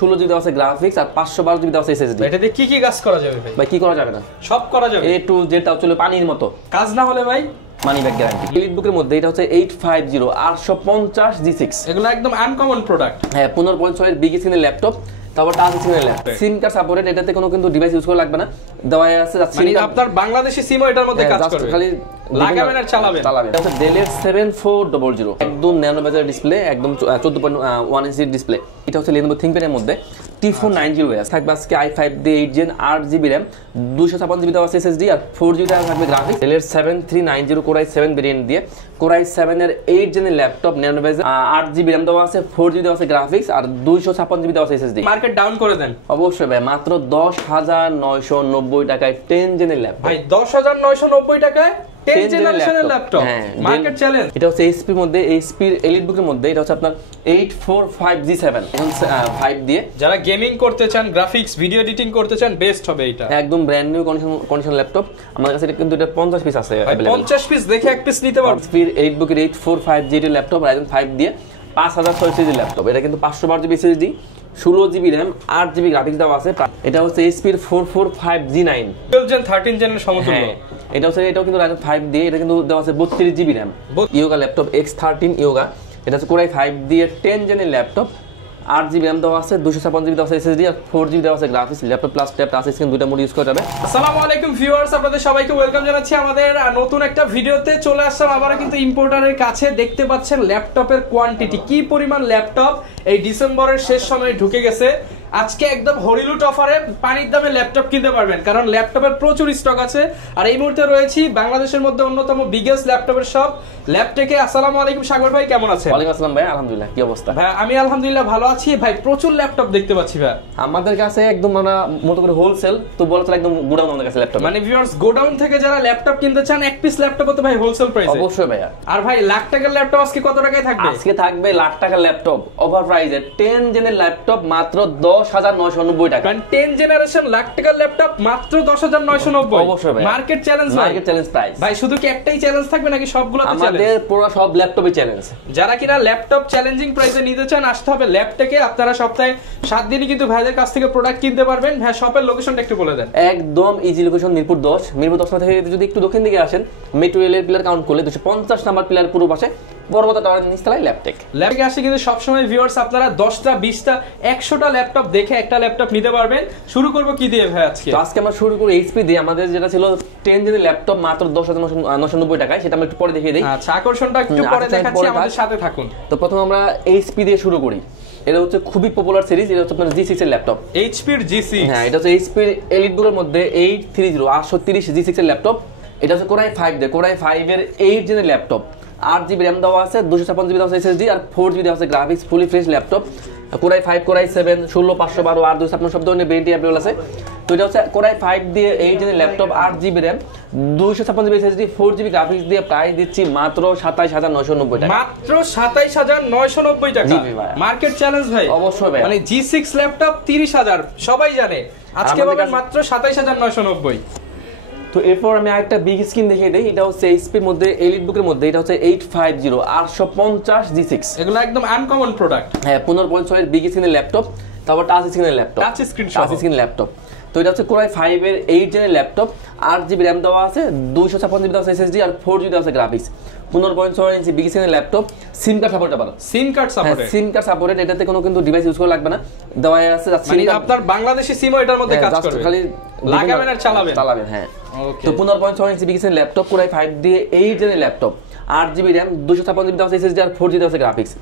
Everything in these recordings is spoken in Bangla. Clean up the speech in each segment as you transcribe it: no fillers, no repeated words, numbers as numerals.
16 জিবি আছে গ্রাফিক্স আর 512 জিবি আছে এসএসডি। এটাতে কি কি কাজ করা যাবে ভাই? ভাই কি করা যাবে না, সব করা যাবে। এ টু জেড তাও চলে পানির মতো, কাজ না হলে ভাই মানি ব্যাক গ্যারান্টি। এলিট বুকের মধ্যে এটা হচ্ছে 850 850 G6, এগুলো একদম আনকমন প্রোডাক্ট। হ্যাঁ 15.6 এর বিগ স্ক্রিনের ল্যাপটপ, তারপর টাচ স্ক্রিনের ল্যাপটপ, সিম কার্ড সাপোর্টেড, এটাতে কোনো কিন্তু ডিভাইস ইউজ করা লাগবে না, দেওয়া আছে মানে আপনার বাংলাদেশি সিমও এটার মধ্যে কাজ করবে, খালি লাগাবেন আর চালাবেন। এটা হচ্ছে ডেল এর 7400, একদম ন্যানো বেজের ডিসপ্লে, একদম 14.1 ইঞ্চি ডিসপ্লে। এটা হচ্ছে Lenovo ThinkPad এর মধ্যে T490S থাকবে আজকে i5 দিয়ে 8 Gen 8GB RAM, 256GB দেওয়া আছে SSD আর 4GB দেওয়া থাকবে গ্রাফিক্স। ডেল এর 7390 Core i7 ভেরিয়েন্ট দিয়ে Core i7 এর 8 Gen এর ল্যাপটপ, ন্যানো বেজে 8GB RAM দেওয়া আছে, 4GB দেওয়া আছে গ্রাফিক্স আর 256GB দেওয়া আছে SSD। মার্কেট ডাউন করে দেন অবশ্যই ভাই, মাত্র 10,990 টাকায় 10 Gen এর ল্যাপটপ। ভাই 10,990 টাকায় 10 জেনারেশনের ল্যাপটপ, মার্কেট চ্যালেঞ্জ। এটা হচ্ছে HP এর মধ্যে, HP এর এলিট বুকের মধ্যে এটা হচ্ছে আপনার 845G7 এখন 5 দিয়ে যারা গেমিং করতে চান, গ্রাফিক্স ভিডিও এডিটিং করতে চান, বেস্ট হবে এটা। একদম ব্র্যান্ড নিউ কন্ডিশন ল্যাপটপ। আমাদের কাছে কিন্তু এটা 50 পিস আছে अवेलेबल। 50 পিস দেখে এক পিস নিতে পারবেন। HP এর 8 বুকের 845G এর ল্যাপটপ, Ryzen 5 দিয়ে 5600 জি ল্যাপটপ। এটা কিন্তু 512GB SSD, 16GB RAM, 8GB graphics দেওয়া আছে। এটা হচ্ছে HP এর 445G9 12 Gen 13 জেনের সমতুল্য। এটা হচ্ছে, এটাও কিন্তু Ryzen 5 দিয়ে, এটা কিন্তু দেওয়া আছে 32GB RAM। Yoga laptop X13 Yoga, এটা হচ্ছে Core i5 দিয়ে 10 Gen এর ল্যাপটপ, 8GB RAM দেওয়া আছে, 256GB দেওয়া আছে SSD আর 4GB দেওয়া আছে graphics. Laptop plus tab touch screen দুইটা মোড ইউজ করা যাবে। আসসালামু আলাইকুম ভিউয়ার্স, আপনাদের সবাইকে ওয়েলকাম জানাচ্ছি আমাদের নতুন একটা ভিডিওতে। চলে আসলাম আবার কিন্তু ইম্পোর্টারের কাছে। দেখতে পাচ্ছেন ল্যাপটপের কোয়ান্টিটি কি পরিমাণ, ল্যাপটপ এই ডিসেম্বরের শেষ সময়ে ঢুকে গেছে। আজকে একদম হরিলুট অফারে পানির দামে ল্যাপটপ কিনতে পারবেন, কারণ ল্যাপটপের প্রচুর স্টক আছে। আর এই মুহূর্তে রয়েছি বাংলাদেশের মধ্যে অন্যতম বিগেস্ট ল্যাপটপের শপ ল্যাপটেকে। আসসালামু আলাইকুম সাগর ভাই, কেমন আছেন? ওয়ালাইকুম আসসালাম ভাই, আলহামদুলিল্লাহ। কি অবস্থা ভাই? আমি আলহামদুলিল্লাহ ভালো আছি ভাই। প্রচুর ল্যাপটপ দেখতে পাচ্ছি ভাই আমাদের কাছে, একদম আমরা মতো করে হোলসেল তো বলা চলে, একদম গোডাউন আমাদের কাছে ল্যাপটপ। মানে ভিউয়ার্স, গোডাউন থেকে যারা ল্যাপটপ কিনতে চান, এক পিস ল্যাপটপ তো ভাই হোলসেল প্রাইসে। অবশ্যই ভাইয়া। আর ভাই লাখ টাকার ল্যাপটপ আজকে কত টাকায় থাকবে? আজকে থাকবে লাখ টাকার ল্যাপটপ ওভার প্রাইসে 10 জেনের ল্যাপটপ মাত্র 10,990 টাকা। 10 জেনারেশন লাখ টাকার ল্যাপটপ মাত্র 10,990। অবশ্যই ভাই, market challenge, market challenge price. ভাই শুধু কি একটাই চ্যালেঞ্জ থাকবে নাকি সবগুলোতে চ্যালেঞ্জ? আমাদের পুরো সব ল্যাপটপে চ্যালেঞ্জ। যারা কিনা ল্যাপটপ চ্যালেঞ্জিং প্রাইসে নিতে চান, আসতে হবে ল্যাপটেকে। আপনারা সপ্তাহে 7 দিনই কিন্তু ভাইদের কাছ থেকে প্রোডাক্ট কিনতে পারবেন। ভাই শপের লোকেশনটা একটু বলে দেন। একদম ইজি লোকেশন, মিরপুর 10। মিরপুর 10 থেকে যদি একটু দক্ষিণ দিকে আসেন, মেট্রো রেলের পিলার কাউন্ট করলে 250 নাম্বার পিলার পুরো পাশে বড়বতা টাওয়ারের নিচতলায় ল্যাপটেক। ল্যাপটেকে আসে কিন্তু সবসময় ভিউয়ার্স আপনারা 10টা 20টা 100টা ল্যাপটপ দেখে একটা ল্যাপটপ নিতে পারবেন। শুরু করব কি দিয়ে ভাই আজকে? তো আজকে আমরা শুরু করি HP দিয়ে। আমাদের যেটা ছিল 10 জেনের ল্যাপটপ মাত্র 10,990 টাকায়, সেটা আমরা একটু পরে দেখিয়ে দেই। আচ্ছা, আকর্ষণটা একটু পরে দেখাচ্ছি, আমাদের সাথে থাকুন। তো প্রথম আমরা HP দিয়ে শুরু করি। এটা হচ্ছে খুবই পপুলার সিরিজ, এটা হচ্ছে আপনার G6 এর ল্যাপটপ। HP এর G6, হ্যাঁ এটা হচ্ছে HP এর এলিট বুকের মধ্যে 830 G6 এর ল্যাপটপ। এটা হচ্ছে Core i5 দিয়ে, Core i5 এর 8 জেনের ল্যাপটপ, 8GB RAM দেওয়া আছে, 256GB দেওয়া আছে SSD আর 4GB দেওয়া আছে graphics. Fully fresh laptop. Core i5, Core i7, 16, 512 আর 256 সব ধরনের ভেরিয়েন্ট अवेलेबल আছে। তো এটা হচ্ছে Core i5 দিয়ে 8 জেনের laptop, 8GB RAM, 256GB SSD, 4GB graphics দিয়ে প্রাইস দিচ্ছি মাত্র 27,990 টাকা। মাত্র 27,990 টাকা। মার্কেট চ্যালেঞ্জ ভাই। অবশ্যই ভাই, মানে G6 ল্যাপটপ 30,000 সবাই জানে, আজকে পাবেন মাত্র 27,990। তো এরপর আমি আরেকটা বিগ স্ক্রিন দেখিয়ে দেই। এটা হচ্ছে HP এর মধ্যে এলিট বুকের মধ্যে, এটা হচ্ছে 850 850 G6। এগুলো একদম আনকমন প্রোডাক্ট। হ্যাঁ 15.6 এর বিগ স্ক্রিনের ল্যাপটপ, তারপর টাচ স্ক্রিনের ল্যাপটপ, টাচ স্ক্রিন ল্যাপটপ। তো এটা হচ্ছে Core i5 এর 8 জেনের ল্যাপটপ, 8GB RAM দেওয়া আছে, 256GB দেওয়া আছে SSD আর 4GB দেওয়া আছে গ্রাফিক্স। 15.6 ইঞ্চি বিগ স্ক্রিনের ল্যাপটপ, সিম কার্ড সাপোর্টেবল। সিম কার্ড সাপোর্টেড, সিম কার্ড সাপোর্টেড। এটাতে কোনো কিন্তু ডিভাইস ইউজ করা লাগবে না, দেওয়া আছে মানে আপনার বাংলাদেশি সিমও এটার মধ্যে কাজ করবে, খালি লাগাবেন আর চালাবেন। হ্যাঁ ওকে। তো 15.6 ইঞ্চি বিগ স্ক্রিনের ল্যাপটপ, Core i5 দিয়ে 8 জেনের ল্যাপটপ, 8GB RAM, 256GB দেওয়া আছে SSD আর 4GB দেওয়া আছে গ্রাফিক্স।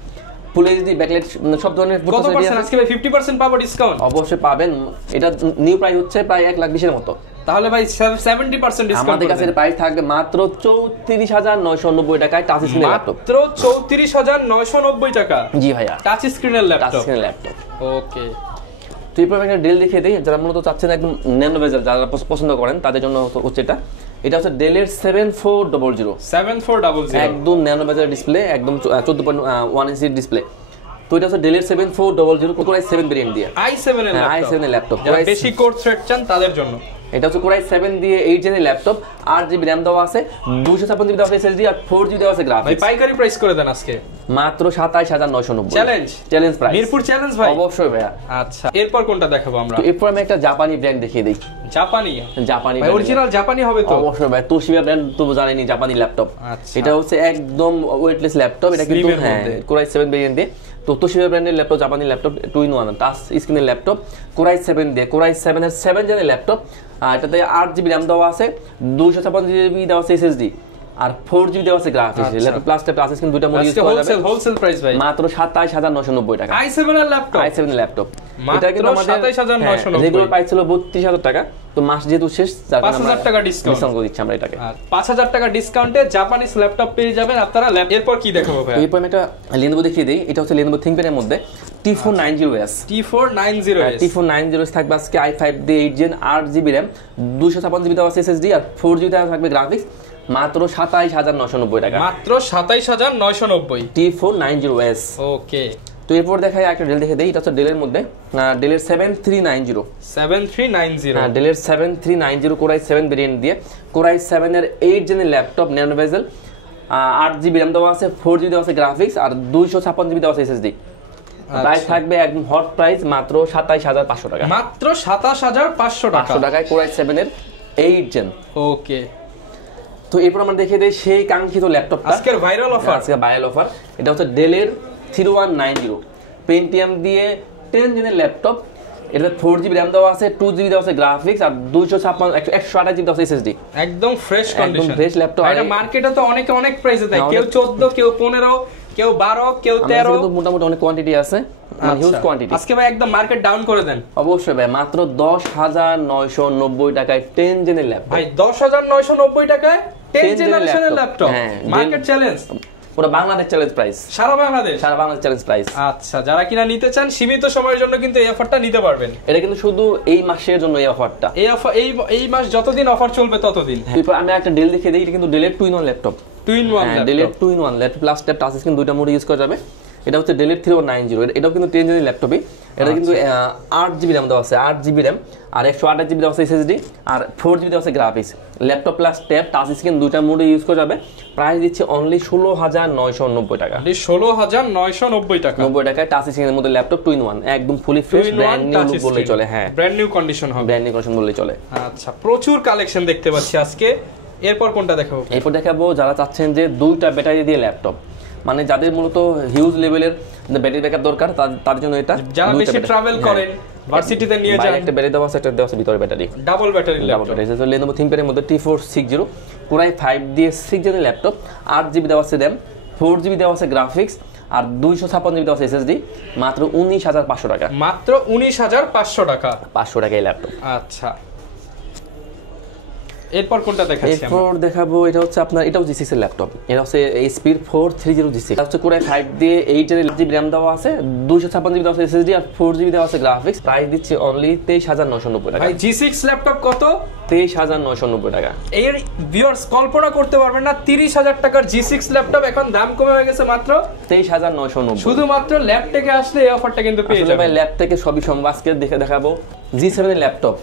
ফুল এইচডি ব্যাকলাইট সব ধরনের। কত পার্সেন্ট আজকে ভাই? 50% পাবো ডিসকাউন্ট? অবশ্যই পাবেন। এটা নিউ প্রাইস হচ্ছে প্রায় 1,20,000 এর মতো। তাহলে ভাই 70% ডিসকাউন্ট। আমাদের কাছে প্রাইস থাকবে মাত্র 34,990 টাকায় টাচ স্ক্রিনের ল্যাপটপ। মাত্র 34,990 টাকা। জি ভাইয়া, টাচ স্ক্রিনের ল্যাপটপ। ওকে। তো এরপর একটা ডেল দেখিয়ে দিই, যারা মূলত চাচ্ছেন একদম ন্যানো বেজেল, যারা পছন্দ করেন তাদের জন্য হচ্ছে এটা হচ্ছে ডেল এর 7400 একদম ন্যানো বেজেল ডিসপ্লে, একদম 14.1 ইঞ্চি ডিসপ্লে। তো এটা হচ্ছে ডেল এর 7400 Core i7 ভেরিয়েন্ট দিয়ে, i7 এর ল্যাপটপ, i7 এর ল্যাপটপ। যারা বেশি কোর থ্রেড চান তাদের জন্য। এটা হচ্ছে কোরাই 7 দিয়ে 8 জেনের ল্যাপটপ, 8 জিবি র্যাম দেওয়া আছে, 256 জিবি দেওয়া আছে এসএসডি আর 4 জিবি দেওয়া আছে ভাই গ্রাফিক্স। পাইকারি প্রাইস করে দেন আজকে মাত্র 27990। চ্যালেঞ্জ প্রাইস, মিরপুর চ্যালেঞ্জ ভাই। অবশ্যই ভাইয়া। আচ্ছা এরপর কোনটা দেখাবো আমরা? তো এরপর আমি একটা জাপানি ব্র্যান্ড দেখিয়ে দেই। জাপানি ভাই অরিজিনাল জাপানি হবে তো? অবশ্যই ভাই, তোশিবা ব্র্যান্ড তো জানেনই, জাপানি ল্যাপটপ। আচ্ছা এটা হচ্ছে একদম ওয়েটলেস ল্যাপটপ, এটা কিন্তু হ্যাঁ কোরাই 7 ভেরিয়েন্ট দিয়ে। তো তোশিবা ব্র্যান্ডের ল্যাপটপ, জাপানি ল্যাপটপ, 2-in-1 টাচ স্ক্রিনের ল্যাপটপ, কোরাই 7 দিয়ে, কোরাই 7 এর 7 জেনের ল্যাপটপ। এটাতে 8 জিবি র্যাম দেওয়া আছে, 256 জিবি দেওয়া আছে এসএসডি আর 4 জিবি দেওয়া আছে graphics. Laptop plus touch screen দুইটা মোড ইউজ করা যাবে। হোলসেল প্রাইস ভাই মাত্র 27990 টাকা। i7 এর ল্যাপটপ, i7 এর ল্যাপটপ। এটা কিন্তু আমাদের 27990 রেগুলার প্রাইস ছিল 32000 টাকা। তো মাস যেহেতু শেষ, 5000 টাকা ডিসকাউন্ট করে দিচ্ছি আমরা এটাকে। 5000 টাকা ডিসকাউন্টে জাপানিজ ল্যাপটপ পেয়ে যাবেন আপনারা। এরপর কি দেখাবো ভাই? এরপর আমি একটা Lenovo দেখিয়ে দেই। এটা হচ্ছে Lenovo ThinkPad এর মধ্যে T490S। T490S থাকবে আজকে i5 দিয়ে 8 জেন, 8 জিবি র্যাম, 256 জিবি দেওয়া আছে এসএসডি আর 4 জিবি দেওয়া থাকবে গ্রাফিক্স। মাত্র 27990 টাকা। মাত্র 27990 T490S। ওকে। তো এরপর দেখাই একটা ডেল দেখে দেই। এটা হচ্ছে ডেলের মধ্যে ডেলের 7390। হ্যাঁ, ডেলের 7390 কোরাই 7 ভেরিয়েন্ট দিয়ে, কোরাই 7 এর 8 জেনের laptop, nano bezel, 8 GB RAM দেওয়া আছে, 4 জিবি দেওয়া আছে গ্রাফিক্স আর 256 জিবি দেওয়া আছে এসএসডি। প্রাইস থাকবে একদম হট প্রাইস মাত্র 27500 টাকা। মাত্র 27500 টাকা। 500 টাকায় কোরাই 7 এর 8 জেন। ওকে। তো এরপর আমরা দেখিয়ে দেই সেই কাঙ্ক্ষিত ল্যাপটপটা, আজকের ভাইরাল অফার। আজকের ভাইরাল অফার। এটা হচ্ছে ডেলের 3190 পেন্টিয়াম দিয়ে 10 জেনের ল্যাপটপ। এটা 4 জিবি র্যাম দেওয়া আছে, 2 জিবি দেওয়া আছে গ্রাফিক্স আর 128 জিবি দেওয়া আছে এসএসডি। একদম ফ্রেশ কন্ডিশন, একদম ফ্রেশ ল্যাপটপ। এটা মার্কেটে তো অনেক প্রাইসে দেয়, কেউ 14, কেউ 15, কেউ 12, কেউ 13। কিন্তু মোটামুটি অনেক কোয়ান্টিটি আছে, মানে হিউজ কোয়ান্টিটি। আজকে ভাই একদম মার্কেট ডাউন করে দেন। অবশ্যই ভাই, মাত্র 10990 টাকায় 10 জেনের ল্যাপটপ। ভাই 10990 টাকায় 10 জেনারেশনের ল্যাপটপ, মার্কেট চ্যালেঞ্জ, পুরো বাংলাদেশ চ্যালেঞ্জ প্রাইস, সারা বাংলাদেশ চ্যালেঞ্জ প্রাইস। আচ্ছা, যারা কিনা নিতে চান সীমিত সময়ের জন্য কিন্তু এই অফারটা নিতে পারবেন। এটা কিন্তু শুধু এই মাসের জন্য এই অফারটা। এই মাস যতদিন অফার চলবে ততদিন। এরপর আমি একটা ডেল দেখিয়ে দিই। এটা কিন্তু ডেলের 2-in-1 ল্যাপটপ, ডেলের 2-in-1 laptop plus tab touch screen দুইটা মোড ইউজ করা যাবে। এটা হচ্ছে ডেলের 3190। এটাও কিন্তু 10 জেনের ল্যাপটপই। এটা কিন্তু 8 জিবি র্যাম দেওয়া আছে, 8 জিবি র্যাম আর 128 জিবি দেওয়া আছে এসএসডি আর 4 জিবি দেওয়া আছে graphics. Laptop plus tab touch screen দুইটা মোডে ইউজ করা যাবে। প্রাইস দিচ্ছে অনলি 16990 টাকা। 16990 টাকা। 90 টাকায় টাচ স্ক্রিনের মধ্যে ল্যাপটপ 2-in-1, একদম fully fresh, brand new look বললেই চলে। হ্যাঁ, ব্র্যান্ড নিউ কন্ডিশন হবে, ব্র্যান্ড নিউ কন্ডিশন বললেই চলে। আচ্ছা, প্রচুর কালেকশন দেখতে পাচ্ছি আজকে। এরপর কোনটা দেখাবো? এরপর দেখাবো যারা চাচ্ছেন যে দুইটা ব্যাটারি দিয়ে ল্যাপটপ, মানে যাদের মূলত হিউজ লেভেলের ব্যাটারি ব্যাকআপ দরকার, তাদের জন্য এটা। যারা বেশি ট্রাভেল করেন, ভার্সিটিতে নিয়ে যান, একটা ব্যাটারি দেওয়া আছে, একটা দেওয়া আছে ভিতরে ব্যাটারি, ডাবল ব্যাটারি ল্যাপটপ। এটা Lenovo ThinkPad এর মধ্যে T460 কোরাই 5 দিয়ে 6 জেনের ল্যাপটপ, 8 জিবি দেওয়া আছে র্যাম, 4 জিবি দেওয়া আছে গ্রাফিক্স আর 256 জিবি দেওয়া আছে এসএসডি। মাত্র 19500 টাকা। মাত্র 19500 টাকা। 500 টাকা এই ল্যাপটপ। আচ্ছা, এরপর কোনটা দেখাচ্ছি আমরা? এরপর দেখাবো এটা হচ্ছে আপনার, এটাও G6 এর ল্যাপটপ। এটা হচ্ছে HP 430 G6। এটা হচ্ছে কোরাই 5 দিয়ে 8 এর জিবি র্যাম দেওয়া আছে, 256 জিবি দেওয়া আছে এসএসডি আর 4 জিবি দেওয়া আছে গ্রাফিক্স। প্রাইস দিচ্ছে অনলি 23990 টাকা। ভাই G6 ল্যাপটপ কত? 23990 টাকা। এর ভিউয়ার্স কল্পনা করতে পারবেন না, 30000 টাকার G6 ল্যাপটপ এখন দাম কমে হয়ে গেছে মাত্র 23990। শুধুমাত্র ল্যাপ থেকে আসলে এই অফারটা কিন্তু পেয়ে যাবেন। ভাই ল্যাপ থেকে সবই সম্ভব। আজকে দেখাবো G7 এর ল্যাপটপ।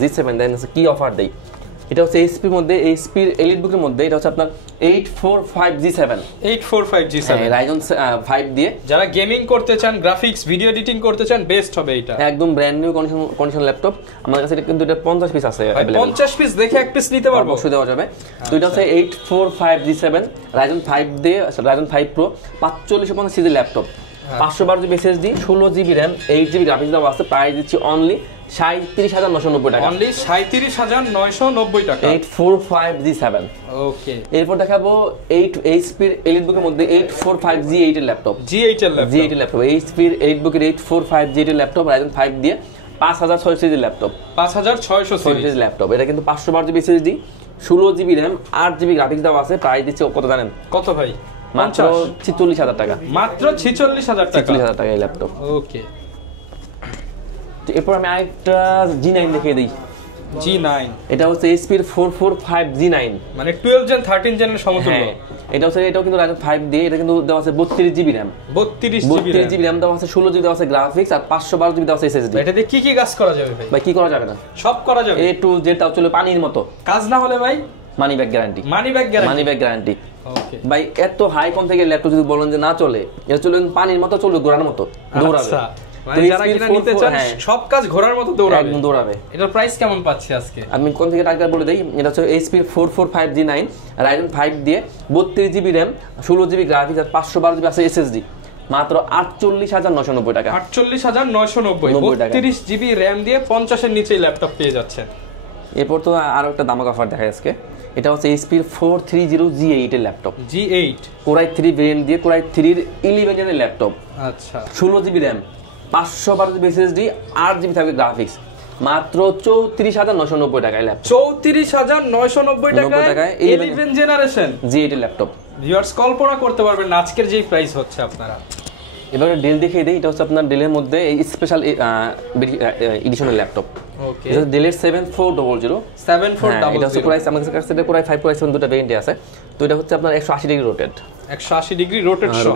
G7 দেন কি অফার দেই। এটা হচ্ছে HP এর মধ্যে, HP এর এলিট বুকের মধ্যে। এটা হচ্ছে আপনার 845G7 Ryzen 5 দিয়ে। যারা গেমিং করতে চান, গ্রাফিক্স, ভিডিও এডিটিং করতে চান, বেস্ট হবে এটা। একদম ব্র্যান্ড নিউ কন্ডিশন ল্যাপটপ। আমার কাছে কিন্তু এটা 50 পিস আছে अवेलेबल। 50 পিস দেখে এক পিস নিতে পারবো, অবশ্যই দেওয়া যাবে। তো এটা হচ্ছে 845G7 Ryzen 5 দিয়ে, Ryzen 5 Pro 4550 সিরিজের laptop, 512 GB SSD, 16 GB RAM, 8 GB graphics দেওয়া আছে। প্রাইস দিচ্ছি অনলি 37990 টাকা। অনলি 37990 টাকা। 845G7। ওকে। এরপর দেখাবো HP এর এলিট বুকের মধ্যে 845G8 এর ল্যাপটপ। G8 এর ল্যাপটপ HP এর এলিট বুকের 845G8 এর ল্যাপটপ, Ryzen 5 দিয়ে 5600 সিরিজের ল্যাপটপ, 5600 সিরিজের ল্যাপটপ। এটা কিন্তু 512 GB SSD, 16 GB RAM, 8 GB graphics দেওয়া আছে। প্রাইস দিচ্ছে কত জানেন? কত ভাই? মাত্র 46000 টাকা। মাত্র 46000 টাকা। 46000 টাকা এই ল্যাপটপ। ওকে। তো এরপর আমি আরেকটা G9 দেখিয়ে দিই। G9 এটা হচ্ছে HP এর 445G9, মানে 12 জেন 13 জেনের সমতুল্য। এটা হচ্ছে এটাও কিন্তু Ryzen 5 দিয়ে, এটা কিন্তু দেওয়া আছে 32 জিবি RAM, 32 জিবি RAM দেওয়া আছে, 16 জিবি দেওয়া আছে গ্রাফিক্স, আর 512 জিবি দেওয়া আছে SSD। এটা দিয়ে কি কি কাজ করা যাবে ভাই? ভাই কি করা যাবে না, সব করা যাবে। A to Z তাও চলে পানির মতো, কাজ না হলে ভাই money back guarantee, money back guarantee, money back guarantee. Okay ভাই এত হাই কম থেকে ল্যাপটপ যদি বলেন যে না চলে, এটা চলে পানির মতো, চলবে ঘোড়ার মতো দৌড়াবে। আচ্ছা মানে যারা কিনা নিতে চান সব কাজ ঘোড়ার মতো দৌড়াবে, একদম দৌড়াবে। এটার প্রাইস কেমন পাচ্ছি আজকে? আমি কোন থেকে টাকা বলে দেই, এটা হচ্ছে HP 445G9 Ryzen 5 দিয়ে 32 জিবি RAM, 16 জিবি গ্রাফিক্স আর 512 জিবি আছে SSD, মাত্র 48,990 টাকা। 48,990, 32 জিবি RAM দিয়ে 50 এর নিচে ল্যাপটপ পেয়ে যাচ্ছেন। এরপর তো আরো একটা দামাক অফার দেখাই আজকে, এটা হচ্ছে HP 430G8 এর laptop, G8 Core i3 variant দিয়ে, Core i3 এর 11 এর ল্যাপটপ। আচ্ছা 16 GB RAM, 512 GB SSD, 8 GB থাকবে গ্রাফিক্স, মাত্র 34,990 টাকায় ল্যাপটপ। 34,990 টাকায় 11 জেনারেশন G8 এর ল্যাপটপ। ভিউয়ার্স কল্পনা করতে পারবেন না আজকের যেই প্রাইস হচ্ছে আপনারা। এবারে ডেল দেখিয়ে দেই, এটা হচ্ছে আপনার ডেলের মধ্যে এই স্পেশাল এডিশনের ল্যাপটপ। ওকে এটা ডেলের 7400, 7400, এটা হচ্ছে প্রাইস আমাদের কাছে Core i5 Core i7 দুটো ভেরিয়েন্ট আছে। তো এটা হচ্ছে আপনার 180 ডিগ্রি রোটেট, 180 ডিগ্রি রোটেট সহ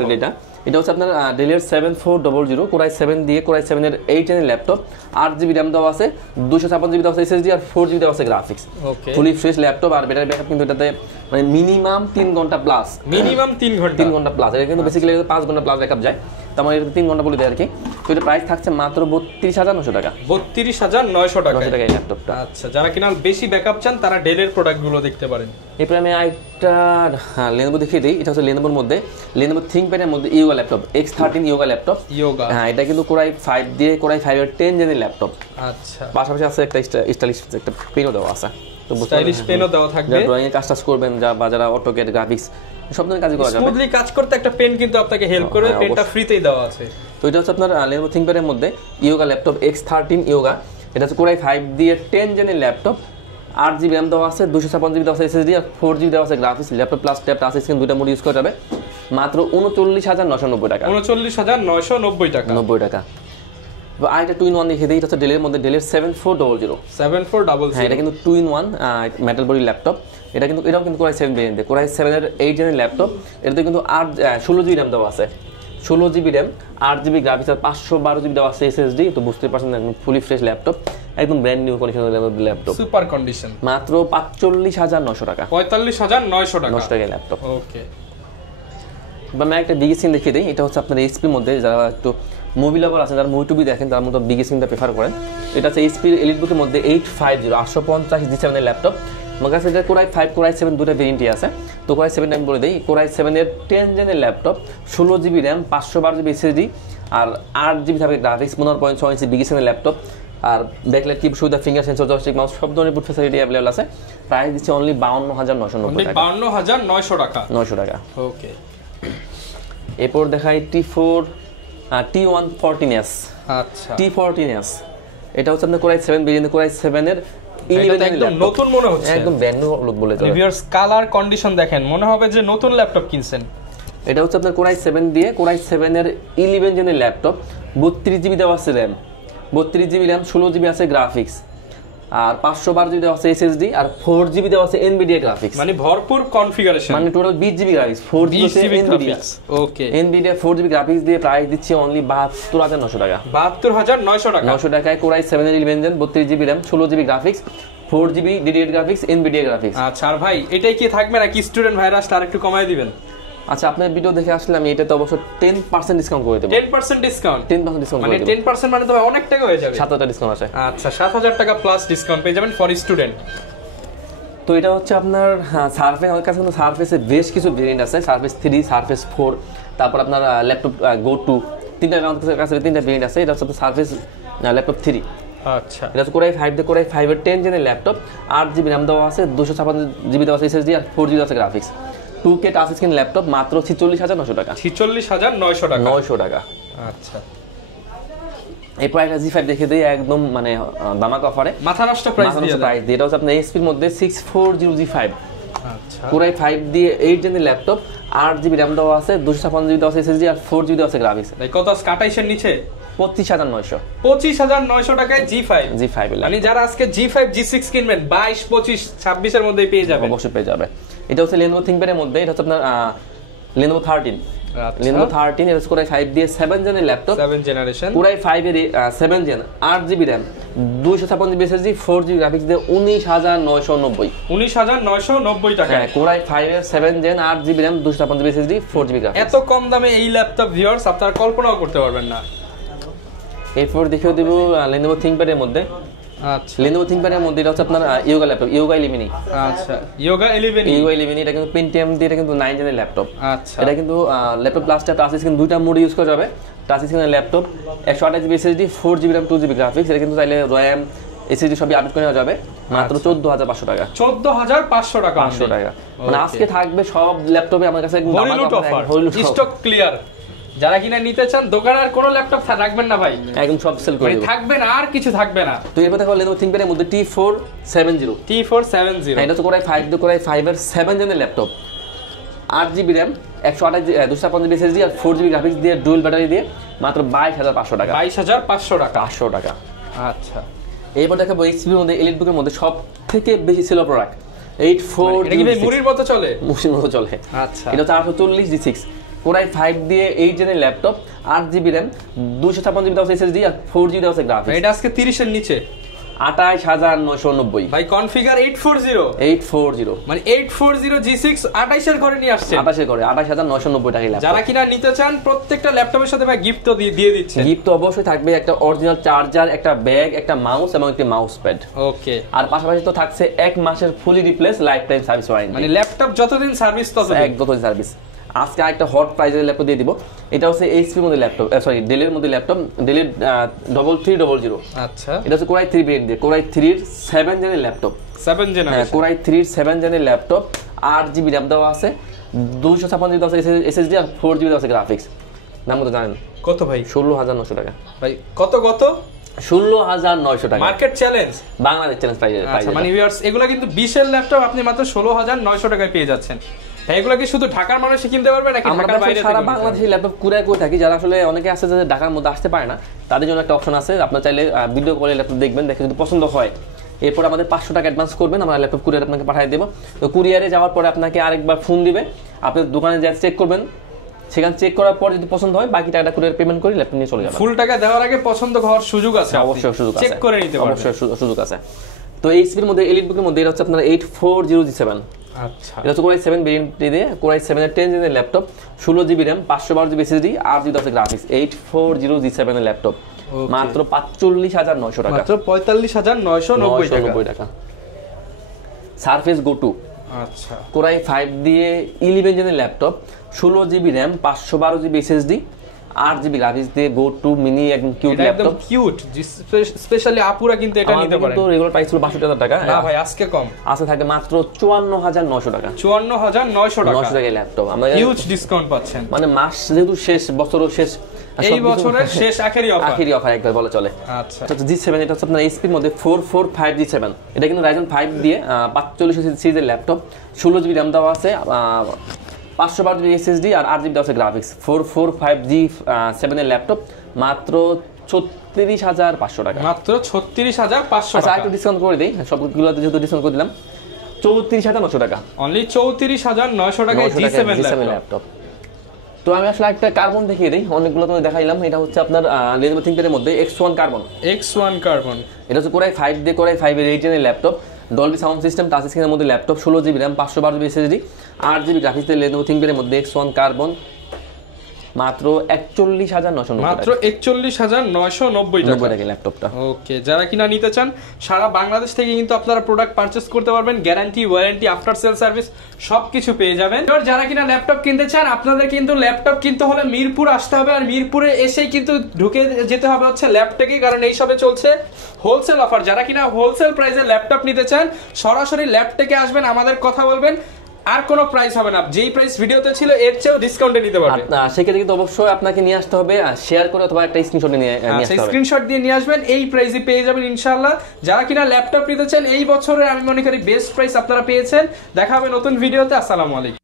এটা হচ্ছে আপনার ডেলের 7400 Core i7 দিয়ে, Core i7 এর 8 এর ল্যাপটপ, 8 জিবি RAM দেওয়া আছে, 256 জিবি দেওয়া আছে SSD আর 4 জিবি দেওয়া আছে গ্রাফিক্স। ওকে ফুলি ফ্রেশ ল্যাপটপ, আর ব্যাটারি ব্যাকআপ কিন্তু এটাতে মানে মিনিমাম 3 ঘন্টা প্লাস, মিনিমাম 3 ঘন্টা প্লাস, এটা কিন্তু বেসিক্যালি 5 ঘন্টা প্লাস ব্যাকআপ যায়, তার মানে এটা 3 ঘন্টা বলে দেয় আর কি। তো এটা প্রাইস থাকছে মাত্র 32,900 টাকা, 32,900 টাকা এই ল্যাপটপটা। আচ্ছা যারা কিনা বেশি ব্যাকআপ চান তারা ডেলের প্রোডাক্টগুলো দেখতে পারেন। এরপর আমি আরেকটা Lenovo দেখিয়ে দিই, এটা হচ্ছে Lenovoর মধ্যে Lenovo ThinkPad এর মধ্যে Yoga laptop, X13 Yoga laptop. হ্যাঁ এটা কিন্তু Core i5 দিয়ে, Core i5 এর 10 জেনের ল্যাপটপ। আচ্ছা পাশাপাশি আছে একটা স্টাইলিশ একটা পেনও দেওয়া আছে, তো স্টাইলিশ পেনও দেওয়া থাকবে, যারা ড্রয়িং এর কাজ করবেন, বা যারা অটোক্যাড গ্রাফিক্স সব ধরনের কাজ করা যাবে, স্মুথলি কাজ করতে একটা পেন কিন্তু আপনাকে হেল্প করবে, পেনটা ফ্রিতেই দেওয়া আছে। তো এটা হচ্ছে আপনার Lenovo ThinkPad এর মধ্যে Yoga ল্যাপটপ, X13 Yoga, এটা হচ্ছে Core i5 দিয়ে 10 জেনের ল্যাপটপ, 8 জিবি RAM দেওয়া আছে, 256 জিবি দেওয়া আছে SSD আর 4 জিবি দেওয়া আছে graphics. Laptop plus tab touch screen দুইটা মোড ইউজ করা যাবে, মাত্র 39,990 টাকা, 39,990 টাকা, 90 টাকা। আরেকটা 2-in-1 দেখিয়ে দিই, এটা হচ্ছে ডেলের মধ্যে ডেলের 7400, 7400। হ্যাঁ এটা কিন্তু 2-in-1 মেটাল বডি ল্যাপটপ, এটাও কিন্তু Core i7 variant, Core i7 এর 8 জেনের ল্যাপটপ। এটাতে কিন্তু 16 জিবি RAM দেওয়া আছে, 16 জিবি RAM, 8 জিবি গ্রাফিক্স আর 512 জিবি দেওয়া আছে SSD। তো বুঝতে পারছেন একদম ফুলি ফ্রেশ ল্যাপটপ, একদম ব্র্যান্ড নিউ কন্ডিশনের ল্যাপটপ, সুপার কন্ডিশন, মাত্র 45,900 টাকা, 45,900 টাকা, 9 টাকা ল্যাপটপ। ওকে আমি একটা বিগ স্ক্রিন দেখিয়ে দিই, এটা হচ্ছে আপনার HP এর মধ্যে যারা একটু মুভি লাভার আছেন, যারা মুভি টুবি দেখেন, তার মধ্যে বিগ স্ক্রিনটা প্রেফার করেন। এটা হচ্ছে HP EliteBook এর মধ্যে 850 G7 এর ল্যাপটপ। আমার কাছে এটা Core i5 Core i7 দুটো ভেরিয়েন্টই আছে। তো Core i7 আমি বলে দিই, Core i7 এর 10 জেনের laptop, 16 GB RAM, 512 GB SSD আর 8 জিবি থাকবে গ্রাফিক্স, 15.6 ইঞ্চি বিগ স্ক্রিনের ল্যাপটপ, আর ব্যাকলাইট কিপ সুবিধা, ফিঙ্গার সেন্সর, জয়স্টিক, মাউস সব ধরনের বুট ফ্যাসিলিটি অ্যাভেলেবল আছে। প্রাইস দিচ্ছে অনলি 52,990 টাকা, 52,900 টাকা, 900 টাকা। ওকে এরপর দেখাই T114S। আচ্ছা T14S এটা হচ্ছে আপনার Core i7 variant, Core i7 এর 11 একদম নতুন মনে হচ্ছে, একদম ব্র্যান্ড নিউ লুক বলে চলে। ভিউয়ার্স কালার কন্ডিশন দেখেন, মনে হবে যে নতুন ল্যাপটপ কিনছেন। এটা হচ্ছে আপনার Core i7 দিয়ে, Core i7 এর 11 জেনের ল্যাপটপ, 32 জিবি দেওয়া আছে RAM, 32 জিবি RAM, 16 জিবি আছে গ্রাফিক্স আর 512 জিবি দেওয়া আছে SSD আর 4 জিবি দেওয়া আছে NVIDIA গ্রাফিক্স, মানে ভরপুর কনফিগারেশন, মানে total 20 GB graphics, 4 GB NVIDIA। ওকে NVIDIA 4 জিবি গ্রাফিক্স দিয়ে প্রাইস দিচ্ছে অনলি 72,900 টাকা, 72,900 টাকা, 900 টাকায় Core i7 এর 11 gen, 32 GB RAM, 16 GB graphics, 4 GB DDR graphics, NVIDIA graphics. আচ্ছা আর ভাই এটাই কি থাকবে নাকি স্টুডেন্ট ভাইরা আসলে আরেকটু কমায় দিবেন? আচ্ছা আপনার ভিডিও দেখে আসলে আমি এটাতে অবশ্য 10% ডিসকাউন্ট করে দেব, 10% ডিসকাউন্ট, 10% ডিসকাউন্ট মানে 10% মানে তো অনেক টাকা হয়ে যাবে, 7,000 ডিসকাউন্ট আছে। আচ্ছা 7,000 টাকা প্লাস ডিসকাউন্ট পেয়ে যাবেন ফর স্টুডেন্ট। তো এটা হচ্ছে আপনার সারফেস, আমার কাছে কিন্তু সারফেসের বেশ কিছু ভেরিয়েন্ট আছে, সারফেস 3, সারফেস 4, তারপর আপনার ল্যাপটপ গো টু, তিনটা আমাদের কাছে তিনটা ভেরিয়েন্ট আছে। এটা হচ্ছে সারফেস ল্যাপটপ 3। আচ্ছা এটা হচ্ছে Core i5 দিয়ে, Core i5 এর 10 জেনের ল্যাপটপ, 8 জিবি RAM দেওয়া আছে, 256 জিবি দেওয়া আছে SSD আর 4 জিবি আছে graphics, 2K touch screen laptop, মাত্র 46,900 টাকা, 46,900 টাকা, 900 টাকা। আচ্ছা এরপর একটা G5 দেখে দিই, একদম মানে দামাক অফারে, মাথা নষ্ট প্রাইস দিয়ে। এটা হচ্ছে আপনার HP এর মধ্যে 6400G5, আচ্ছা Core i5 দিয়ে 8 জেনের ল্যাপটপ, 8 জিবি RAM দেওয়া আছে, 256 জিবি দেওয়া আছে SSD আর 4 জিবি দেওয়া আছে গ্রাফিক্স। কত কাটাইছেন নিচে? 25,900, 25,900 টাকায় G5। G5 মানে যারা আজকে G5 G6 কিনবেন 22, 25, 26 এর মধ্যে পেয়ে যাবেন, অবশ্যই পেয়ে যাবে। এটা হচ্ছে Lenovo ThinkPad এর মধ্যে, এটা হচ্ছে আপনার Lenovo 13 Lenovo 13 এর Core i5 দিয়ে 7 জেনের ল্যাপটপ, 7 জেনারেশন Core i5 এর 7 gen 8GB RAM 256GB SSD 4GB graphics দিয়ে 19990 টাকা। হ্যাঁ, Core i5 এর 7 gen 8GB RAM 256GB SSD 4GB graphics. এত কম দামে এই ল্যাপটপ ভিউয়ার্স আপনারা কল্পনাও করতে পারবেন না। এরপর দেখিয়ে দেব Lenovo ThinkPad এর মধ্যে। আচ্ছা, Lenovo ThinkPad এর মধ্যে এটা হচ্ছে আপনার Yoga ল্যাপটপ, Yoga 11 আচ্ছা Yoga 11 এটা কিন্তু Pentium দিয়ে, এটা কিন্তু 9 জেনের ল্যাপটপ। আচ্ছা, এটা কিন্তু ল্যাপটপ প্লাস টাচ স্ক্রিন দুইটা মোড ইউজ করা যাবে। টাচ স্ক্রিনের laptop 128GB SSD 4GB RAM 2GB graphics. এটা কিন্তু চাইলে RAM SSD সবই আপডেট করে নেওয়া যাবে মাত্র 14500 টাকা। 14500 টাকা, 500 টাকা। মানে আজকে থাকবে সব ল্যাপটপে আমার কাছে একদম হলিউড অফার, স্টক ক্লিয়ার। যারা কিনা নিতে চান দোকানে আর কোনো ল্যাপটপ রাখবেন না ভাই, একদম সব সেল করে দেব, থাকবে না আর কিছু থাকবে না। তো এরপর দেখো Lenovo ThinkPad এর মধ্যে T470 এটা হচ্ছে Core i5 এর 7 জেনের laptop, 8GB RAM 256GB SSD আর 4GB গ্রাফিক্স দিয়ে ডুয়াল ব্যাটারি দিয়ে মাত্র 22500 টাকা। 22500 টাকা, 500 টাকা। আচ্ছা, এরপর দেখাবো HP এর মধ্যে EliteBook এর মধ্যে সবথেকে বেশি সেল প্রোডাক্ট 84 এটা কি ভাই মুড়ির মতো চলে? মুড়ির মতো চলে। আচ্ছা, এটা হচ্ছে 840 G6 Core i5 দিয়ে 8 জেনের laptop, 8GB RAM 256GB SSD আর 4GB গ্রাফিক্স। এটা আজকে 30 এর নিচে 28990 ভাই। কনফিগার 840 মানে 840 G6 28 এর ঘরে নিয়ে আসছে, 28 এর করে 28990 টাকা ল্যাপটপ। যারা কিনা নিতে চান প্রত্যেকটা ল্যাপটপের সাথে ভাই গিফট তো দিয়ে দিচ্ছে। গিফট তো অবশ্যই থাকবে, একটা অরিজিনাল চার্জার, একটা ব্যাগ, একটা মাউস এবং একটা মাউস প্যাড। ওকে, আর পাশাপাশি তো থাকছে 1 মাসের fully replace life time service warranty, মানে ল্যাপটপ যতদিন সার্ভিস ততদিন একদম সার্ভিস। আজকে একটা হট প্রাইজের ল্যাপটপ দিয়ে দিব। এটা হচ্ছে HP এর মধ্যে ল্যাপটপ, সরি Dell এর মধ্যে ল্যাপটপ, Dell 3300। আচ্ছা, এটা হচ্ছে Core i3 ভেরিয়েন্ট দিয়ে, Core i3 এর 7 জেনের ল্যাপটপ, 7 জেনারেশন। Core i3 এর 7 জেনের ল্যাপটপ, 8GB RAM দেওয়া আছে, 256GB SSD আর 4GB গ্রাফিক্স। নাম তো জানেন কত ভাই? 16900 টাকা ভাই। কত 16900 টাকা market challenge, Bangladesh challenge price. আচ্ছা, মানে ভিউয়ার্স এগুলা কিন্তু 20 এর ল্যাপটপ আপনি মাত্র 16900 টাকায় পেয়ে যাচ্ছেন। এগুলা কি শুধু ঢাকার মানুষই কিনতে পারবে নাকি ঢাকার বাইরে থেকে? সারা বাংলাদেশে ল্যাপটপ কুরিয়ার করে থাকি। যারা আসলে অনেকে আছে যে ঢাকার মধ্যে আসতে পারে না, তাদের জন্য একটা অপশন আছে। আপনারা চাইলে ভিডিও কলে ল্যাপটপ দেখবেন, দেখে যদি পছন্দ হয় এরপর আমাদের 500 টাকা অ্যাডভান্স করবেন, আমরা ল্যাপটপ কুরিয়ার আপনাকে পাঠিয়ে দেবো। তো কুরিয়ারে যাওয়ার পরে আপনাকে আরেকবার ফোন দিবে, আপনি দোকানে যা চেক করবেন, সেখানে চেক করার পর যদি পছন্দ হয় বাকি টাকাটা কুরিয়ার পেমেন্ট করে ল্যাপটপ নিয়ে চলে যাবেন। ফুল টাকা দেওয়ার আগে পছন্দ হওয়ার সুযোগ আছে, অবশ্যই সুযোগ আছে, চেক করে নিতে পারবেন, অবশ্যই সুযোগ আছে। তো HP এর মধ্যে EliteBook এর মধ্যে এটা হচ্ছে আপনার 840 G7। আচ্ছা, এটা হচ্ছে Core i7 ভেরিয়েন্ট দিয়ে, Core i7 এর 10 জেনের laptop, 16GB RAM 512GB SSD 8GB graphics, 840 G7 এর ল্যাপটপ মাত্র 45900 টাকা, মাত্র 45990 টাকা। Surface Go 2 আচ্ছা, Core i5 দিয়ে 11 জেনের laptop, 16GB RAM 512GB SSD 8GB graphics দিয়ে Go 2 মিনি একদম কিউট ল্যাপটপ, একদম কিউট। স্পেশালি আপুরা কিন্তু এটা নিতে পারেন। তো রেগুলার প্রাইস ছিল 62000 টাকা, না ভাই আজকে কম, আজকে থাকে মাত্র 54900 টাকা, 54900 টাকা 900 টাকা ল্যাপটপ। আমরা হিউজ ডিসকাউন্ট পাচ্ছেন, মানে মাস যেহেতু শেষ, বছরও শেষ, এই বছরের শেষ আখেরি অফার একবার বলা চলে। আচ্ছা, তো G7 এটা হচ্ছে আপনার HP এর মধ্যে 445 G7। এটা কিন্তু Ryzen 5 দিয়ে 45 সিরিজের ল্যাপটপ, 16GB RAM দেওয়া আছে, 512GB SSD আর 8GB গ্রাফিক্স, 445 G7 এর ল্যাপটপ মাত্র 36500 টাকা, মাত্র 36500 আচ্ছা টাকা। একটু ডিসকাউন্ট করে দেই, সবগুলোতে যেহেতু ডিসকাউন্ট করে দিলাম, 34900 টাকা, অনলি 34900 টাকায় G7 ল্যাপটপ। তো আমি আসলে একটা কার্বন দেখিয়ে দিই, অনেকগুলো তো দেখাইলাম। এটা হচ্ছে আপনার Lenovo ThinkPad এর মধ্যে X1 কার্বন। এটা হচ্ছে Core i5 দিয়ে, Core i5 এর 8 জেনের laptop, Dolby sound system, touch স্ক্রিনের মধ্যে laptop, 16GB RAM 512GB SSD 8GB graphics দিয়ে Lenovo ThinkPad এর মধ্যে X1 কার্বন মাত্র 41990 মাত্র 41990 টাকা ল্যাপটপটা। ওকে, যারা কিনা নিতে চান সারা বাংলাদেশ থেকে কিন্তু আপনারা প্রোডাক্ট পারচেজ করতে পারবেন, guarantee, warranty, after sale service সবকিছু পেয়ে যাবেন। এবার যারা কিনা ল্যাপটপ কিনতে চান, আপনাদের কিন্তু ল্যাপটপ কিনতে হলে মিরপুর আসতে হবে, আর মিরপুরে এসেই কিন্তু ঢুকে যেতে হবে হচ্ছে ল্যাপটেকে, কারণ এই সবে চলছে হোলসেল অফার। যারা কিনা হোলসেল প্রাইসে ল্যাপটপ নিতে চান সরাসরি ল্যাপটেকে আসবেন, আমাদের কথা বলবেন, আর কোনো প্রাইস হবে না, যেই প্রাইস ভিডিওতে ছিল এর চেয়েও ডিসকাউন্টে নিতে পারবেন। সেক্ষেত্রে কিন্তু অবশ্যই আপনাকে নিয়ে আসতে হবে, শেয়ার করে অথবা একটা স্ক্রিনশট নিয়ে আসতে হবে, স্ক্রিনশট দিয়ে নিয়ে আসবেন, এই প্রাইসে পেয়ে যাবেন ইনশাআল্লাহ। যারা কিনা ল্যাপটপ নিতে চান এই বছরে আমি মনে করি বেস্ট প্রাইস আপনারা পেয়েছেন। দেখা হবে নতুন ভিডিওতে। আসসালামু আলাইকুম।